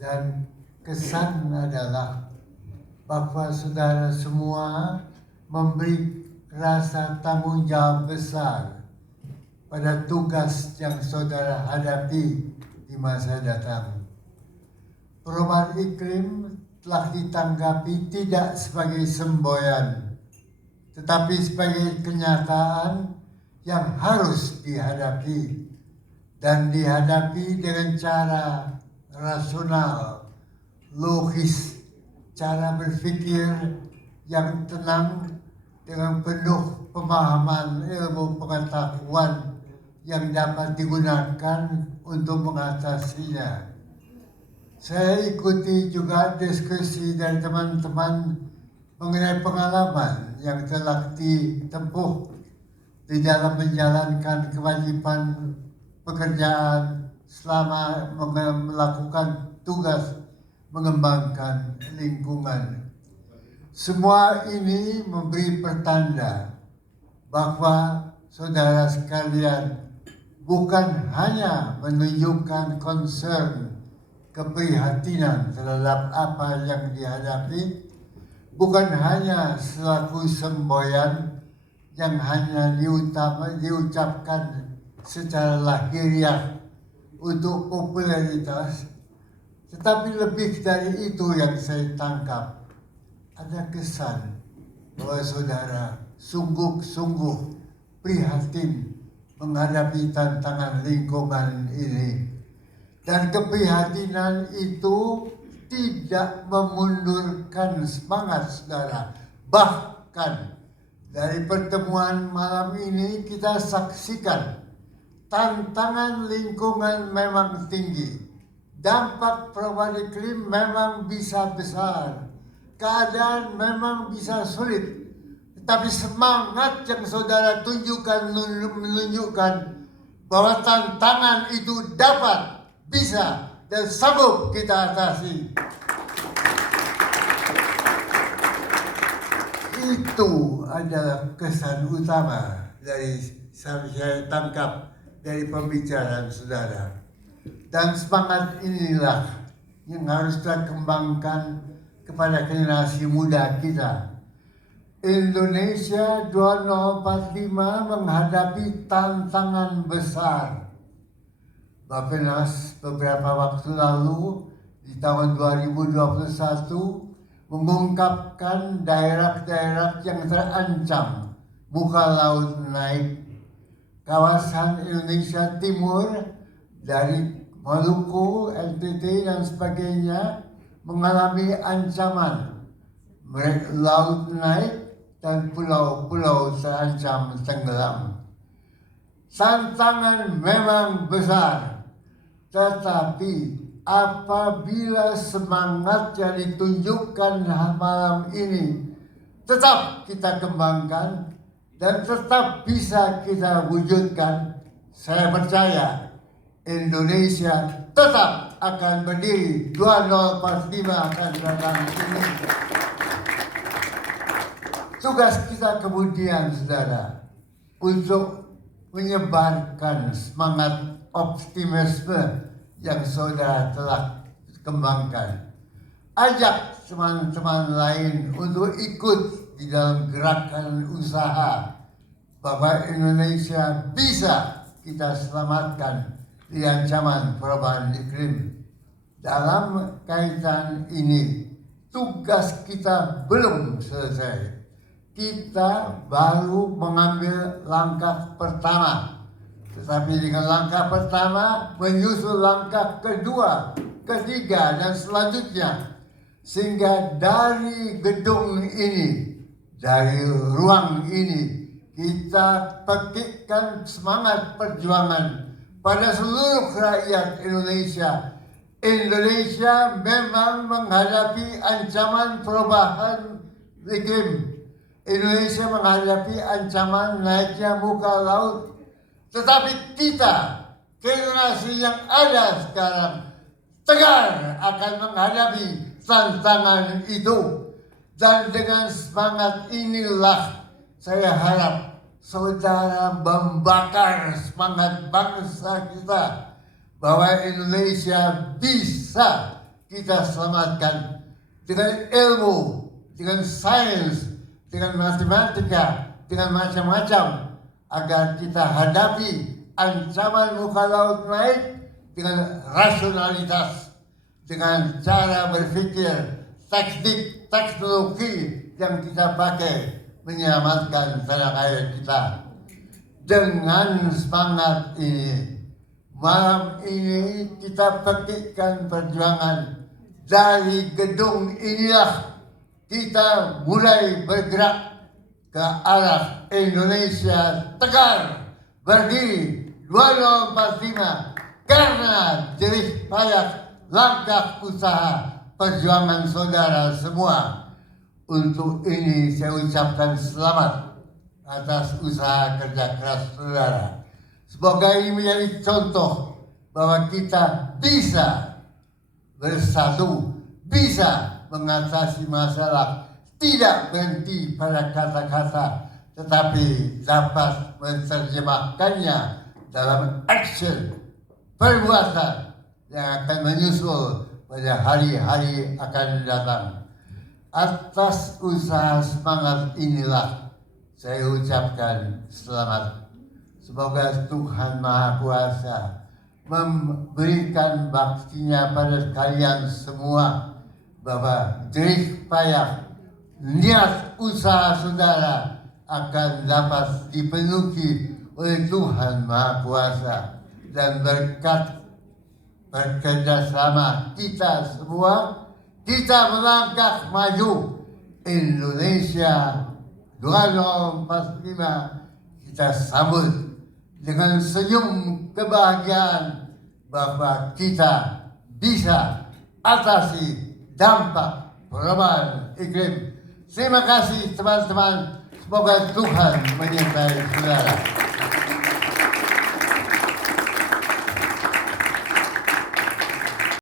Dan kesan adalah bahwa saudara semua memberi rasa tanggung jawab besar pada tugas yang saudara hadapi di masa datang. Perubahan iklim telah ditanggapi tidak sebagai semboyan, tetapi sebagai kenyataan yang harus dihadapi dan dihadapi dengan cara rasional, logis, cara berpikir yang tenang dengan penuh pemahaman ilmu pengetahuan yang dapat digunakan untuk mengatasinya. Saya ikuti juga diskusi dari teman-teman mengenai pengalaman yang telah ditempuh di dalam menjalankan kewajiban pekerjaan selama melakukan tugas mengembangkan lingkungan. Semua ini memberi pertanda bahwa saudara sekalian bukan hanya menunjukkan concern, keprihatinan terhadap apa yang dihadapi, bukan hanya selaku semboyan yang hanya diucapkan secara lahiriah untuk popularitas, tetapi lebih dari itu yang saya tangkap. Ada kesan bahwa saudara sungguh-sungguh prihatin menghadapi tantangan lingkungan ini. Dan keprihatinan itu tidak memundurkan semangat saudara. Bahkan dari pertemuan malam ini kita saksikan tantangan lingkungan memang tinggi. Dampak perubahan iklim memang bisa besar. Keadaan memang bisa sulit. Tetapi semangat yang saudara tunjukkan menunjukkan bahwa tantangan itu dapat, bisa, dan sanggup kita atasi. Itu adalah kesan utama dari saya tangkap dari pembicaraan saudara. Dan semangat inilah yang harus kita kembangkan kepada generasi muda kita. Indonesia 2045 menghadapi tantangan besar. Bappenas beberapa waktu lalu di tahun 2021 mengungkapkan daerah-daerah yang terancam muka laut naik. Kawasan Indonesia Timur dari Maluku, NTT dan sebagainya mengalami ancaman laut naik dan pulau-pulau terancam tenggelam. Tantangan memang besar, tetapi apabila semangat yang ditunjukkan malam ini tetap kita kembangkan dan tetap bisa kita wujudkan, saya percaya Indonesia tetap akan berdiri. 2045 akan datang ini. Tugas kita kemudian, saudara, untuk menyebarkan semangat optimisme yang saudara telah kembangkan. Ajak teman-teman lain untuk ikut di dalam gerakan usaha bahwa Indonesia bisa kita selamatkan di ancaman perubahan iklim. Dalam kaitan ini, tugas kita belum selesai. Kita baru mengambil langkah pertama. Tetapi dengan langkah pertama menyusul langkah kedua, ketiga, dan selanjutnya. Sehingga dari gedung ini, dari ruang ini, kita petikkan semangat perjuangan pada seluruh rakyat Indonesia. Indonesia memang menghadapi ancaman perubahan iklim. Indonesia menghadapi ancaman naiknya muka laut. Tetapi kita, generasi yang ada sekarang, tegar akan menghadapi tantangan itu. Dan dengan semangat inilah saya harap saudara membakar semangat bangsa kita bahwa Indonesia bisa kita selamatkan dengan ilmu, dengan sains, dengan matematika, dengan macam-macam, agar kita hadapi ancaman muka laut naik dengan rasionalitas, dengan cara berpikir, teknik, teknologi yang kita pakai menyelamatkan tanah air kita. Dengan semangat ini, malam ini kita petikkan perjuangan. Dari gedung inilah kita mulai bergerak ke arah Indonesia tegar, berdiri 2045 karena jerih payah langkah usaha perjuangan saudara semua. Untuk ini saya ucapkan selamat atas usaha kerja keras saudara. Semoga ini menjadi contoh bahwa kita bisa bersatu, bisa mengatasi masalah, tidak berhenti pada kata-kata, tetapi dapat menerjemahkannya dalam action, perbuatan yang akan menyusul pada hari-hari akan datang. Atas usaha semangat inilah saya ucapkan selamat. Semoga Tuhan Maha Kuasa memberikan baktinya pada kalian semua, bahwa jerih payah niat usaha saudara akan dapat dipenuhi oleh Tuhan Maha Kuasa, dan berkat bekerjasama kita semua, kita melangkah maju. Indonesia 2045 kita sambut dengan senyum kebahagiaan bahwa kita bisa atasi dampak perubahan iklim. Terima kasih teman-teman. Semoga Tuhan menyertai saudara.